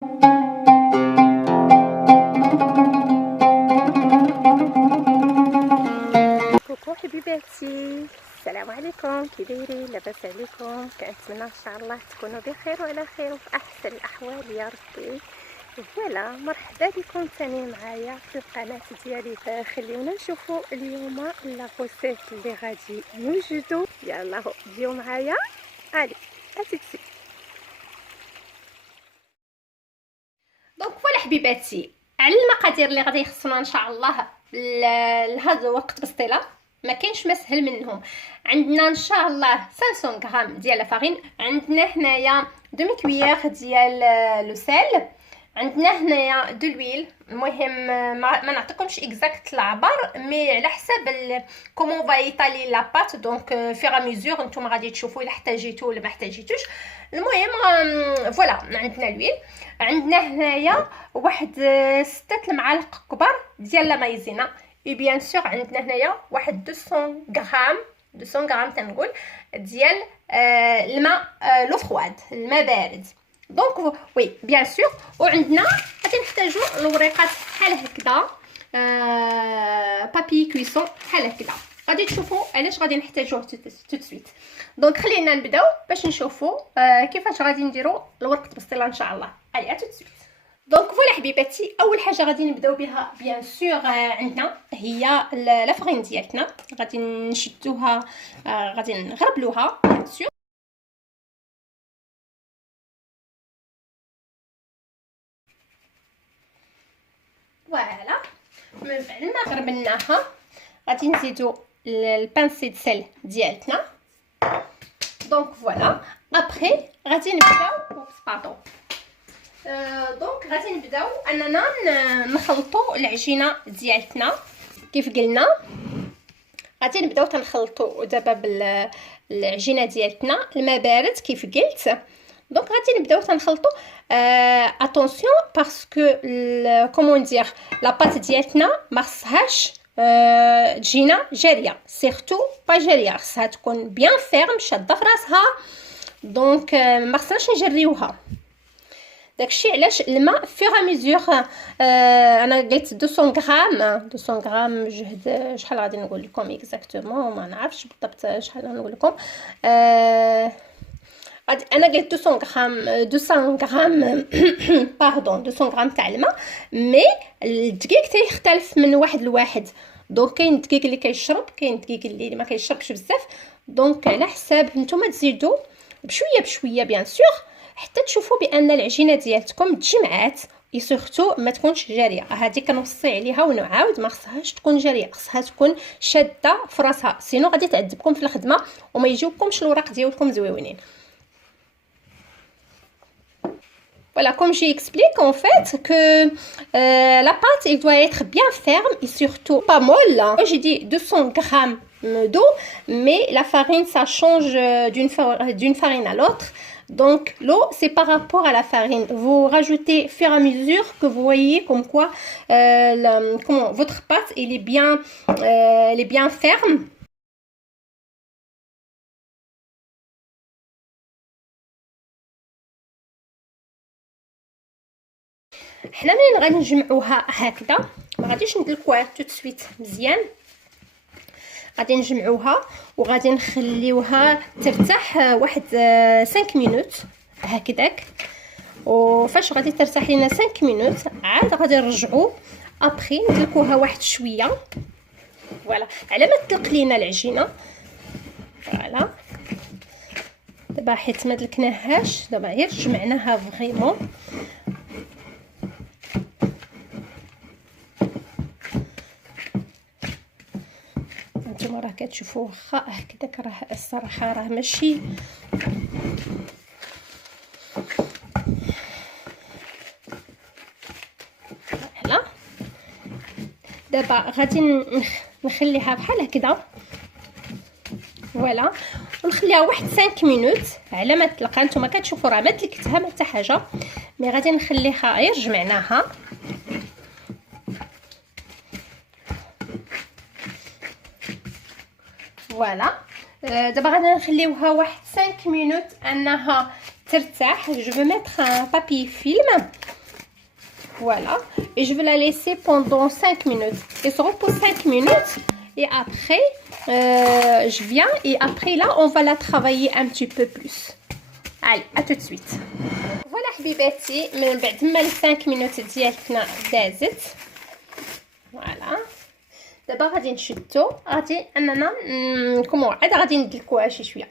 كوكو حبيباتي، السلام عليكم. كي دايرين؟ لاباس عليكم؟ كنتمنى ان شاء الله تكونوا بخير وعلى خير وفي احسن الاحوال يا ربي. فوالا، مرحبا بكم ثاني معايا في القناه ديالي. فخليونا نشوفوا اليوم لا غوسيت اللي غادي نوجدوا. يلا ديو معايا. الي اتيتي. دونك فوالا حبيباتي، على المقادير اللي غادي يخصنا ان شاء الله لهذا الوقت بسطيله، ما كاينش ما سهل منهم. عندنا ان شاء الله 500 غرام ديال الفارين، عندنا هنايا دومي كويير ديال لو سيل، عندنا هنايا دو لويل. المهم ما نعطيكمش اكزاكت العبار، مي على حساب كومون فا ايطالي لا بات. دونك فيغا ميزور نتوما غادي تشوفوا الا احتاجيتو ولا ما احتاجيتوش. المهم فوالا، عندنا لويل، عندنا هنايا واحد 6 المعالق كبار ديال لا مايزينا، اي بيان سور عندنا هنايا واحد 200 غرام تنقول ديال الماء لو فرواد، الماء بارد. دونك وي بيان سور. وعندنا غادي نحتاجو الوريقات بحال هكذا، بابي كويسون بحال هكذا. غادي تشوفوا علاش غادي نحتاجوه تو سويت. دونك خلينا نبداو باش نشوفوا كيفاش غادي نديروا الورقه بسطيله ان شاء الله. علي تو سويت. دونك فوالا حبيباتي، اول حاجه غادي نبداو بها بيان سور عندنا هي لا فرين ديالتنا. غادي نشدوها، غادي نغربلوها بيان سور. فوالا، من بعد ما غربلناها غادي نزيدو البانسي د سيل ديالتنا. دونك فوالا، ابري غادي نبداو باردون. دونك غادي نبداو اننا نخلطوا العجينه ديالتنا كيف قلنا. غادي نبداو تنخلطوا دابا بالعجينه ديالتنا، الماء بارد كيف قلت. دونك غادي نبداو تنخلطوا. اتونسيون باسكو كومون ندير لا بات ديالتنا ما خصهاش تجينا جاريه، سيرتو با جاريه، خصها تكون بيان فيرم شاده في راسها. دونك ما خصناش نجريوها. داكشي علاش الماء فيغا ميزور. انا قلت 200 غرام جهد. شحال غادي نقول لكم اكزاكتومون؟ ما نعرفش بالضبط شحال نقول لكم. انا قلت 200 غرام باردون 200 غرام تاع الماء. مي الدقيق تيختلف من واحد لواحد. دونك كاين الدقيق اللي كيشرب، كاين الدقيق اللي ما كيشربش بزاف. دونك على حساب نتوما تزيدوا بشويه بشويه بيان سور، حتى تشوفوا بان العجينه ديالتكم تجمعات، اي سورتو ما تكونش جاريه. هذه كنوصي عليها ونعاود، ما خصهاش تكون جاريه، خصها تكون شاده في راسها، سينو غادي تعذبكم في الخدمه وما يجيوكمش الوراق ديالكم زويونين. Voilà, comme j'ai expliqué en fait que la pâte elle doit être bien ferme et surtout pas molle. Moi j'ai dit 200 grammes d'eau, mais la farine ça change d'une farine à l'autre. Donc l'eau c'est par rapport à la farine. Vous rajoutez au fur et à mesure que vous voyez comme quoi comment votre pâte elle est bien ferme. حنا ملي غادي نجمعوها هكذا ما غاديش ندلكوها تو سويت مزيان، غادي نجمعوها وغادي نخليوها ترتاح واحد 5 مينوت هكذاك. وفاش غادي ترتاح لينا 5 مينوت عاد غادي نرجعوا ابري ندلكوها واحد شويه. فوالا، على ما تدلق لينا العجينه. فوالا دابا حيت ما دلكناهاش، دابا غير جمعناها فريمون. نتوما راه كتشوفوا واخا هكذاك، راه الصراحه راه ماشي لا. دابا غادي نخليها بحال هكذا. فوالا، ونخليها واحد 5 مينوت على ما تلقى. نتوما كتشوفوا راه ما دلكتها ما حتى حاجه، مي غادي نخليها غير جمعناها. فوالا، دابا غادي نخليوها واحد 5 مينوت انها ترتاح. جو فو ميتر ان بابي فيلم Voilà. Et je vais la laisser pendant 5 minutes. Elle se repose 5 minutes. Et après, je viens. Et après, là, on va la travailler un petit peu plus. Allez, à tout de suite. Voilà, حبيباتي. من بعد ما 5 minutes ديالتنا دازت. Voilà. دابا غادي نشدو. غادي اننا كومون عاد غادي ندلكوها شي شويه.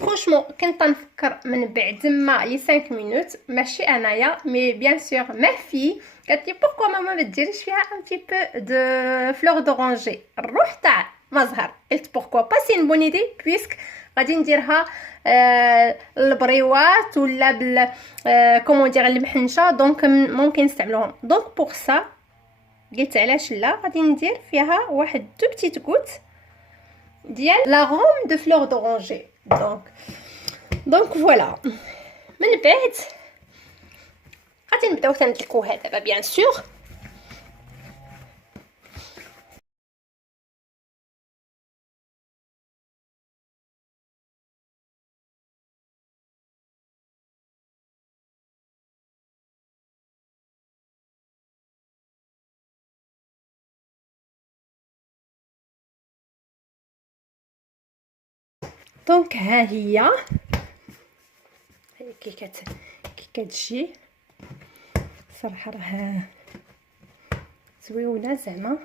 فرانشمون كنت نفكر من بعد ما لي 5 minutes ماشي انايا مي بيان سور ما في قالت لي بوركو ماما ما ديريش فيها ان بتي بو دو فلور دورانجي الروح تاع مزهر. قلت بوركو با سي ان بون ايدي بويسك غادي نديرها البريوات ولا بال كومون دير المحنشه دونك ممكن نستعملوهم. دونك بور سا قلت علاش لا غادي ندير فيها واحد دو بتيت غوت ديال لا غوم دو فلور دورانجي. دونك فوالا من بعد غادي نبداو تندلكوها دابا بيان سور. دونك ها هي كي كتجي صراحه راه زويونه زعما.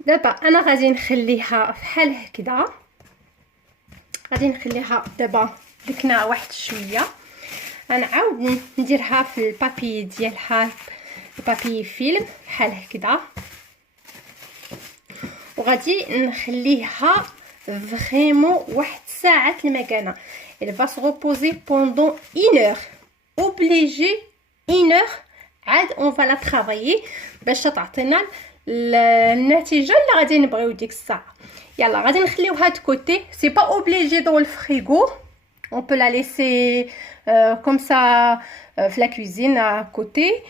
دابا انا غادي نخليها بحال هكذا. غادي نخليها دابا دكنا واحد شويه. غنعاود نديرها في البابي ديالها البابي فيلم بحال هكذا وغادي نخليها فريمون واحد ساعه المكانه. elle va se reposer pendant 1 heure obligé 1 heure. عاد on va la travailler باش تعطينا النتيجه اللي غادي نبغيو ديك الساعه. يلا غادي نخليوها دو كوتي. سي با اوبليجي دو الفريغو. on peut la laisser comme ça في la cuisine à côté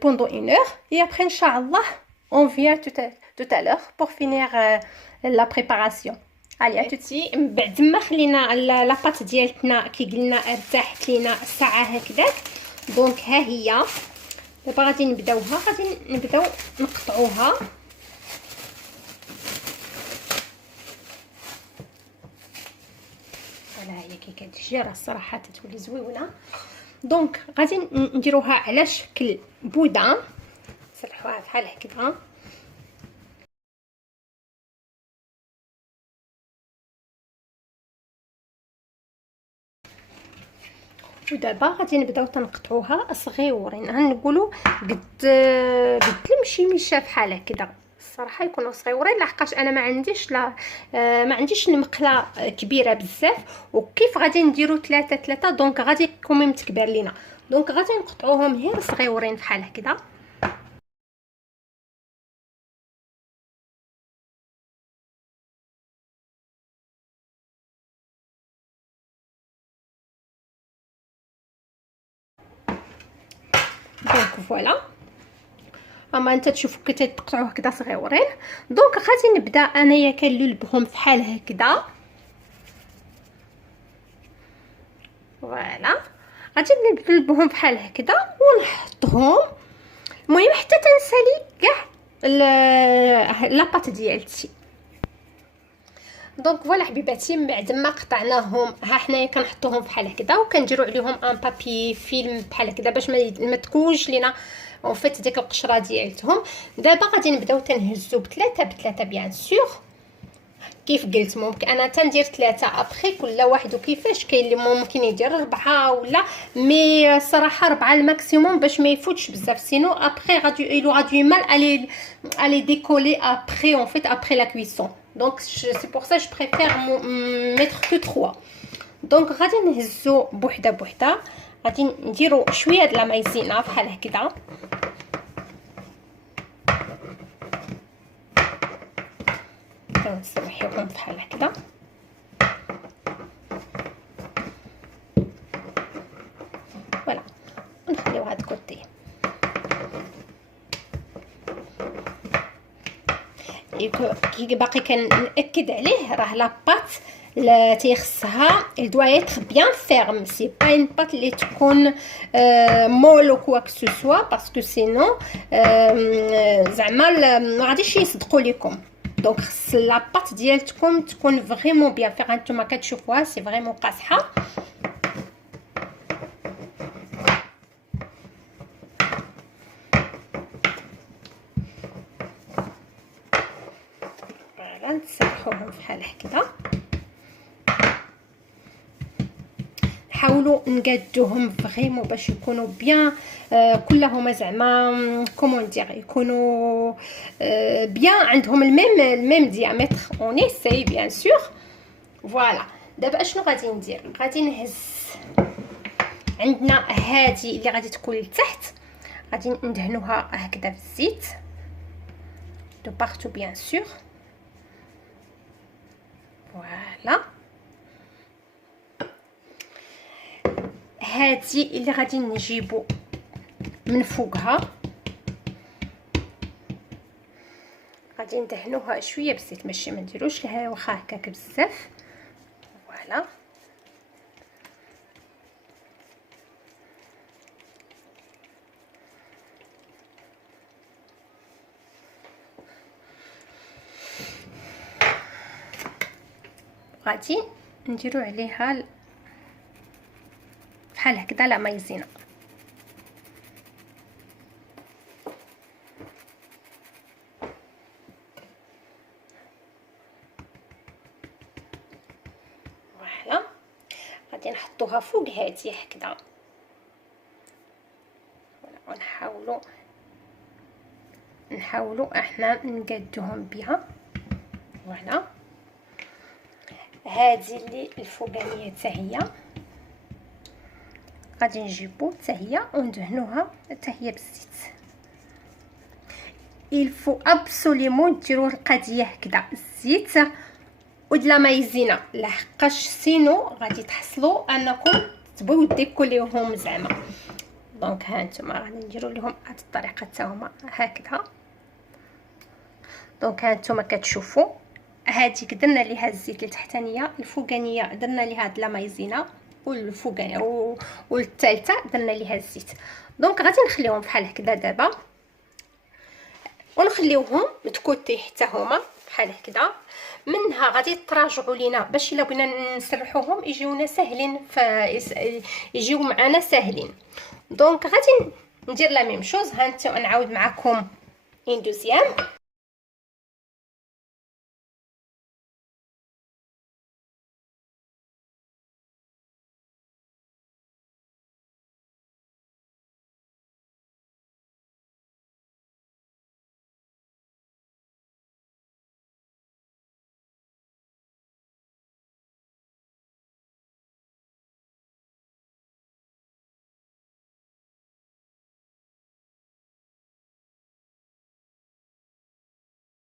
pendant 1 heure et après inchallah on vient tout à l'heure pour finir la préparation. علي عتوتي من بعد ما خلينا لاباط ديالتنا كي قلنا ارتاحت لينا ساعه هكذاك. دونك ها هي دابا غادي نبداوها. غادي نبداو نقطعوها. فوالا هي كي كتجي راه الصراحه تتولي زويونه. دونك غادي نديروها على شكل بودان. نصلحوها بحال هكذا. ودابا غادي نبداو تنقطعوها صغيورين. غنقولوا قد المشيمشه بحال هكذا. الصراحه يكونوا صغيورين لحقاش انا ما عنديش ما عنديش المقله كبيره بزاف وكيف غادي نديروا 3 دونك غادي كوميم تكبر لينا. دونك غادي نقطعوهم غير صغيورين بحال هكذا. دونك فوالا اما انت تشوفوا كي تقطعوه هكذا صغيورين. دونك غادي نبدا انايا كنلبهم بحال هكذا. فوالا غادي نلبهم بحال هكذا ونحطهم. المهم حتى تنسالي كاع لاباط ديالتي. دونك فوالا حبيباتي من بعد ما قطعناهم ها حنايا كنحطوهم بحال هكذا وكنديروا عليهم ان بابي فيلم بحال هكذا باش ما تكونش لينا اون فيت ديك القشره ديالتهم. دابا غادي نبداو تنهزو بثلاثه بيان سور كيف قلت. ممكن انا تندير 3 ابخي كل واحد وكيفاش. كاين اللي ممكن يدير 4 ولا مي الصراحه 4 الماكسيموم باش ما يفوتش بزاف. سينو ابخي غادي يلو غادي مال علي ديكولي ابخي اون فيت ابخي لا كويسون. دونك سي بور سا جو بريفير ميتر كو 3. دونك غادي نهزو بوحده غادي نديرو شويه د لا مايزينا بحال هكذا. نسرحيهم بحال هكذا. فوالا ونخليوها د كوتي. كي باقي كنأكد عليه راه لاباط تيخصها il doit être bien ferme, c'est pas une pâte اللي تكون مول ou quoi que ce soit parce que sinon زعما ما غاديش يصدقوا لكم. دونك خص لا بات ديالتكم تكون فريمون بيان فيغ. هانتوما كتشوفوها سي فريمون قاصحه. فوالا نسرحوهم بحال هكذا. نحاولوا نقادوهم فريمون باش يكونوا بيان كلهما زعما كومون دير يكونوا بيان عندهم الميم ديامتر. اون ايساي بيان سور. فوالا دابا اشنو غادي ندير؟ غادي نهز عندنا هذه اللي غادي تكون لتحت، غادي ندهنوها هكذا بالزيت دو بارتو بيان سور. فوالا هذه اللي غادي نجيبو من فوقها غادي ندهنوها شويه بالزيت، ماشي ما نديروش لها واخا هكاك بزاف. فوالا غادي نديرو عليها بحال هكذا لا مايزينا. فوالا غادي نحطوها فوق هذه هكذا. ونحاولوا احنا نقادوهم بها. فوالا هذه اللي الفوقانيه حتى هي غادي نجيبو حتى هي وندهنوها حتى هي بالزيت. الفو ابسوليمون ديروا القضيه هكذا الزيت ودلا مايزينا، لحقاش سينو غادي تحصلوا انكم تبغيو ديكوليوهم زعما. دونك ها نتوما غادي نديروا لهم بهذه الطريقه حتى هما هكذا. دونك ها نتوما كتشوفوا هذيك درنا ليها الزيت التحتانيه، الفوقانيه درنا ليها د لا مايزينا، والفوقانيه والثالثه درنا ليها الزيت. دونك غادي نخليهم بحال هكذا دابا ونخليوهم متكوتي حتى هما بحال هكذا. منها غادي تراجعوا لينا باش الا بغينا نسرحوهم يجيونا ساهلين، يجيو معنا ساهلين. دونك غادي ندير لا ميم شوز. ها انت نعاود معكم ان دوزيام.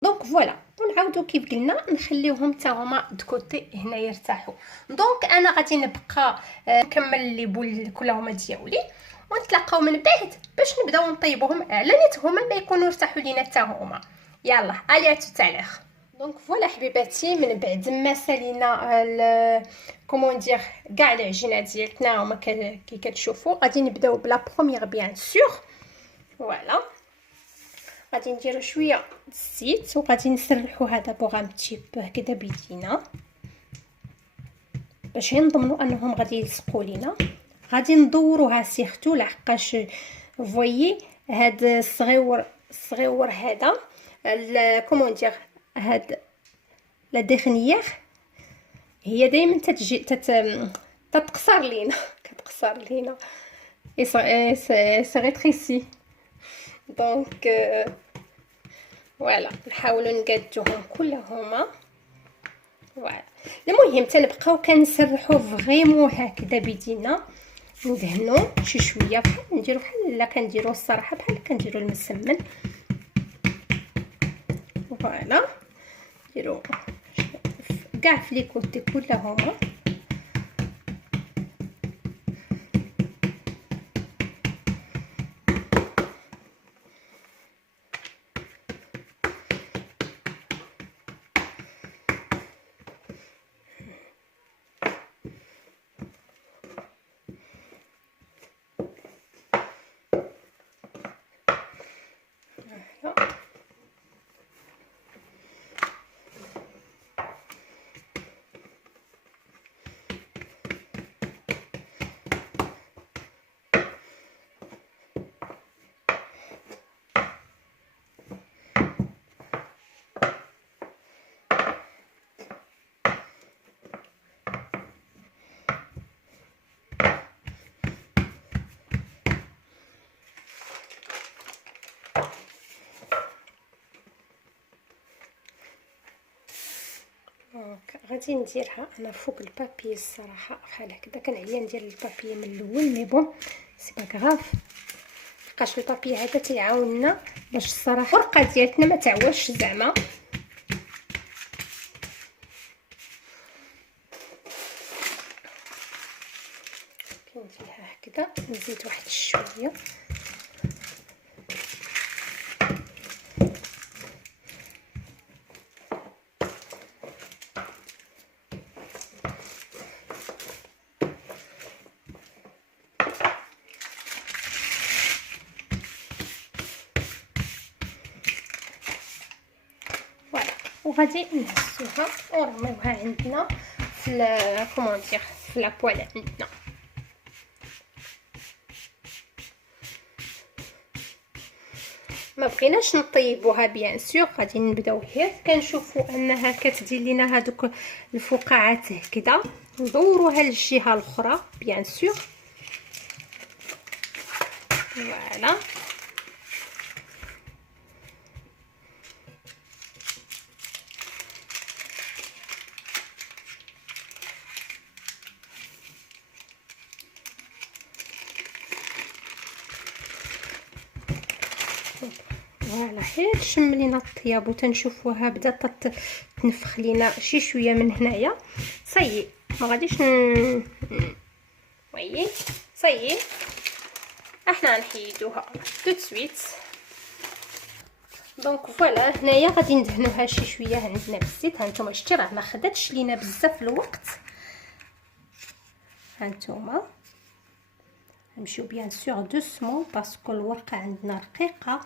دونك فوالا ونعاودو كيف قلنا نخليوهم حتى هما دكوتي هنا يرتاحوا. دونك انا غادي نبقى نكمل لي بول كلهما ديالي ونتلاقاو من بعد باش نبداو نطيبوهم على نيت هما ما يكونوا ارتاحوا لينا حتى هما. يلا علي توتالير. دونك فوالا حبيباتي من بعد ما سالينا كومون دير كاع العجينات ديالتنا هما كي كتشوفوا غادي نبداو بلا بروميير بيان سور. فوالا غادي نديرو شويه الزيت وغادي نسرحو هذا بوغ ان بتي بو هكذا بيدينا باش نضمنوا انهم غادي يلصقوا لينا. غادي ندوروها سيرتو لحقاش فويي هاد الصغيور هذا كومون دير هاد لا ديرنيير هي دائما تتجي تتقصر لينا كتقصر لينا سي ريتريسي. دونك فوالا نحاولوا نقادوهم كلهما. فوالا المهم تنبقاو كنسرحوا فريمون هكذا بيدينا ندهنو شي شويه بحال نديرو بحال لا كنديرو الصراحه بحال كنديرو المسمن. فوالا نديرو كاع في لي كوتي كلهما. غادي نديرها انا فوق البابي الصراحه بحال هكذا. كان عليا ندير البابي من الاول مي بون سي با غاف، لقاش البابي هذا تيعاوننا باش الصراحه الورقه ديالتنا ما تعوجش زعما. كنديرها هكذا، نزيد واحد شويه وغادي نهزوها ونرميوها عندنا في كومون دير في لابوال عندنا. ما بغيناش نطيبوها بيان سور، غادي نبداو غير كنشوفوا انها كتدير لينا هذوك الفقاعات هكذا ندوروها للجهه الاخرى بيان سور. فوالا فوالا حيت تشم لينا الطياب وتنشوفوها بدات تنفخ لينا شي شويه من هنايا. صايي ما غاديش وي صايي احنا نحيدوها تو سويت. دونك فوالا هنايا غادي ندهنوها شي شويه عندنا بالزيت. هانتوما شتي راه ما خداتش لينا بزاف الوقت. هانتوما نمشيو بيان سور دوسمون باسكو الورقه عندنا رقيقه،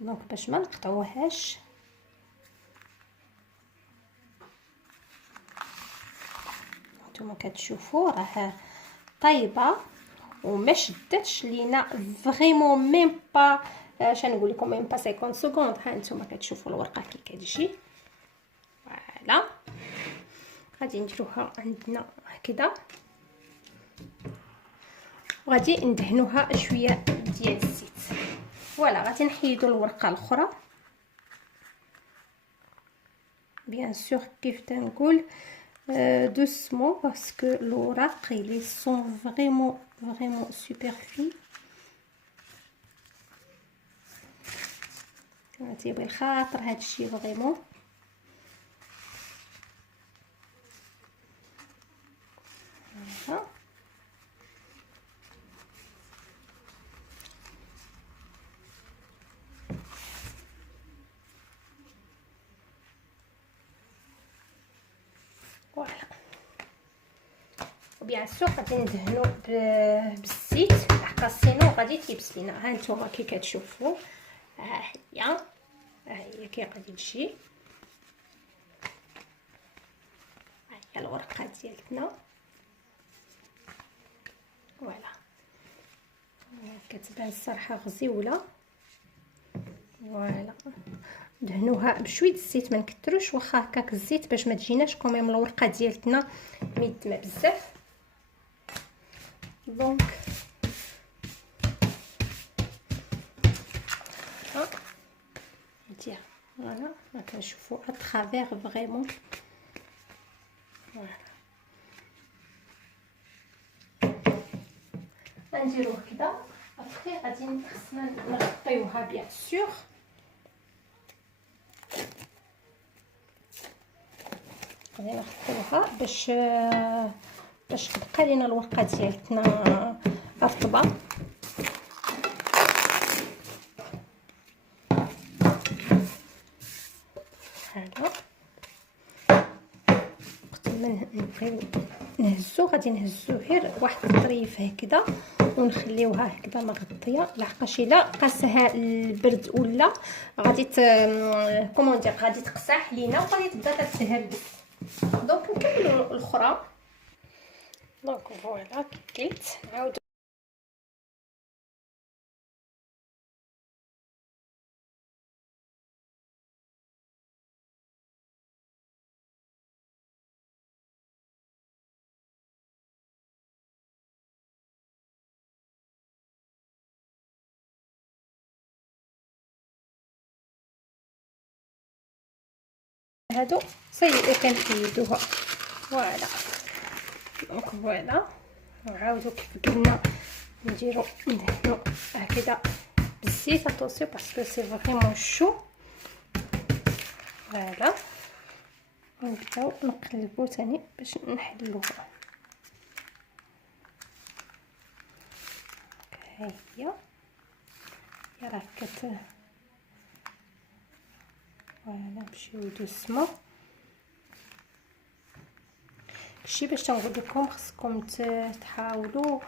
دونك باش ما نقطعوهاش. نتوما كتشوفوا راه طايبه وما شدتش لينا فريمون ميم با اش نقول لكم ميم با 50 سكوند. ها نتوما كتشوفوا الورقه كي كتجي. فوالا غادي نديروها عندنا هكذا وغادي ندهنوها شويه ديال الزيت. فوالا غادي نحيدوا الورقه الاخرى بيان سور كيف تنقول doucement parce que l'oraق ils sont vraiment super fins. غادي بالخاطر هادشي فريمون. فوالا وبيان سور غادي ندهنو بالزيت لحقاش سينو غادي تيبس لينا. ها نتوما كي كتشوفوا ها هي كي غادي تجي. ها هي الورقه ديالتنا. فوالا كتبان الصراحه غزيوله. فوالا دهنوها بشويه الزيت ما نكثروش واخا هكاك الزيت باش ما تجيناش كوميم الورقه ديالتنا ميدمه بزاف. دونك ندير فوالا ما كنشوفوا اترافير فريمون. فوالا غنديروه كذا ابخي غادي خصنا نغطيوها بيان سور. غادي نغطيوها باش تبقى لينا الورقه ديالتنا رطبه. هذا وقت ما نبغيو نهزو غادي نهزو غير واحد الطريف هكذا ونخليوها هكذا مغطيه لحقاش الا قاسها البرد ولا غادي كومون دير غادي تقسح لينا وغادي تبدا تتهرس. دونك نكملوا الاخرى. دونك فوالا كي قلت نعاود هادو صاي كنحيدوها. فوالا دونك فوالا نعاودو كيف قلنا نديرو ندهنو هكذا بالزيت. اتونسيون باسكو سي فريمون شو. فوالا ونبداو نقلبو تاني باش نحلوها. ها هي راه فوالا نمشيو دوسمون. كشي باش تنقول لكم خصكم تحاولوا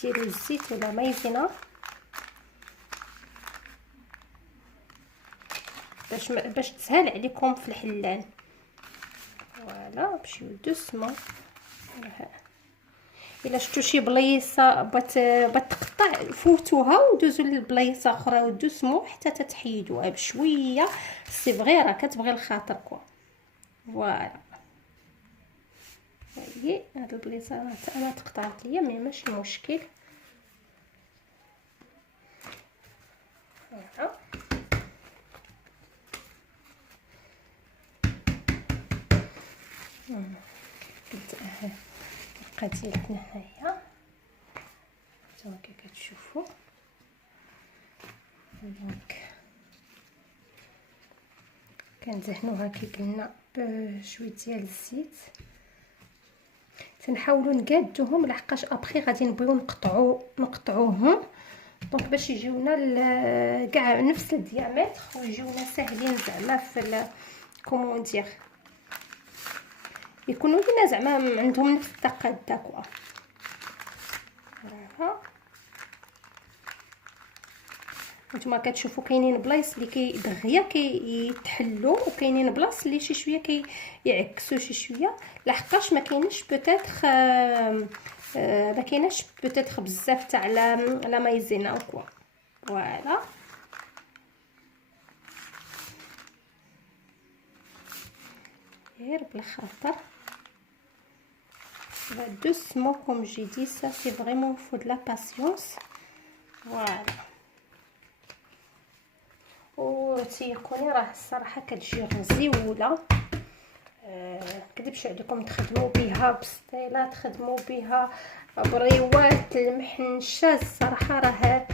ديروا الزيت ولا مايزينا باش تسهل عليكم في الحلال. فوالا نمشيو دوسمون. الا شفتوا شي بليصه بغات تقطع فوتوها ودوزوا لبلايصه اخرى ودوسمو حتى تتحيدوها بشويه. سي فغي راه كتبغي الخاطر كوا. فوالا هي هاد البليصه انا تقطعت ليا مي ماشي مشكل. فوالا القا ديالتنا هاهي نتوما كي كتشوفوا. دونك كندهنوها كي قلنا بشويه ديال الزيت. تنحاولوا نقادوهم لحقاش ابخي غادي نبغيو نقطعوهم دونك باش يجيونا كاع نفس الديامتر ويجيونا ساهلين زعما في كومون دير يكونوا لينا زعما عندهم نفس الدقه داكوا. نتوما كتشوفوا كاينين بلايص اللي دغيا كيتحلوا وكاينين بلاص اللي شي شويه كيعكسوا شي شويه لحقاش ما كاينش بوتيتر بزاف تاع لا مايزينا وكوا. فوالا غير بالخاطر doucement comme j'ai dit, ça c'est vraiment faut de la patience. Voilà. وتيكوني راه الصراحه كتجي غزيوله. كدبش عليكم تخدموا بها بسطيله تخدموا بها بريوات المحنشه. الصراحه راه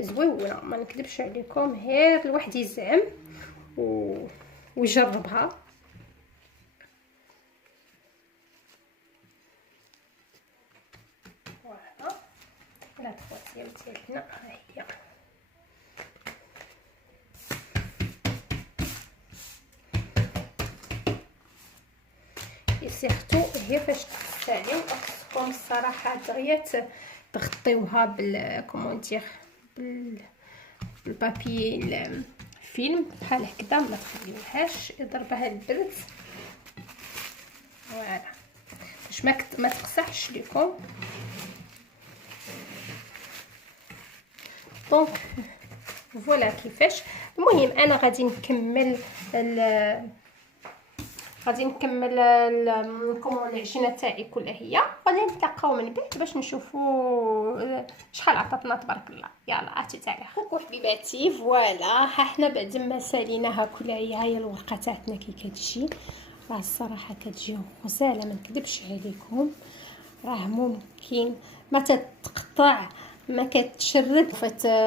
زويونه ما نكذبش عليكم. غير الواحد يزعم ويجربها. فوالا لا خواتي ديالنا ها هي. سيرتو هي فاش تستعملوا خصكم الصراحه دغيا تغطيوها كومونتير بالبابي الفيلم بحال هكذا ما تخليوهاش يضربها البرد. فوالا باش ما تقصحش لكم. دونك فوالا كيفاش. المهم انا غادي نكمل كومون العجينه تاعي كلها هي. غادي نتلاقاو من بعد باش نشوفوا شحال عطاتنا تبارك الله. يلا عطي تاعي خوكو حبيباتي. فوالا ها حنا بعد ما ساليناها كلها هي الورقه تاعتنا كي كتجي راه الصراحه كتجي غزاله ما نكذبش عليكم. راه ممكن ما تتقطع ما كتشرد.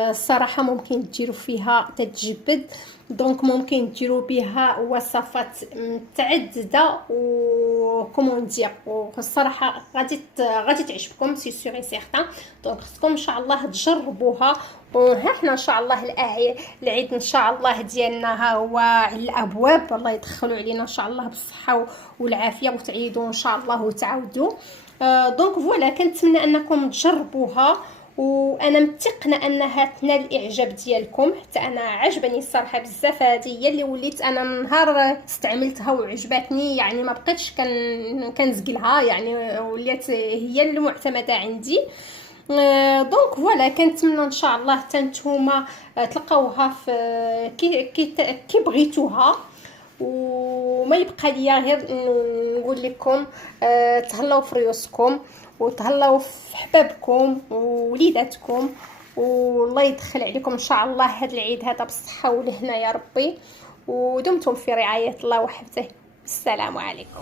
الصراحه ممكن ديروا فيها تتجبد. دونك ممكن ديروا بها وصفات متعدده وكومون دير. والصراحه غادي تعجبكم سي سوري سيغتان. دونك خصكم ان شاء الله تجربوها. وها حنا ان شاء الله العيد ان شاء الله ديالنا ها هو على الابواب. الله يدخلوا علينا ان شاء الله بالصحه والعافيه وتعيدوا ان شاء الله وتعاودوا. دونك فوالا كنتمنى انكم تجربوها وانا متقنه انها تنال الاعجاب ديالكم. حتى انا عجبني الصراحه بزاف. هذه هي اللي وليت انا من نهار استعملتها وعجبتني يعني ما بقيتش كنزقلها يعني ولات هي المعتمده عندي. دونك فوالا كنتمنى ان شاء الله حتى نتوما تلقاوها في كي بغيتوها. وما يبقى ليا غير نقول لكم تهلاو في ريوسكم وتهلاو في حبابكم ووليداتكم والله يدخل عليكم ان شاء الله هذا العيد هذا بالصحه والهنا يا ربي. ودمتم في رعاية الله وحفظه. السلام عليكم.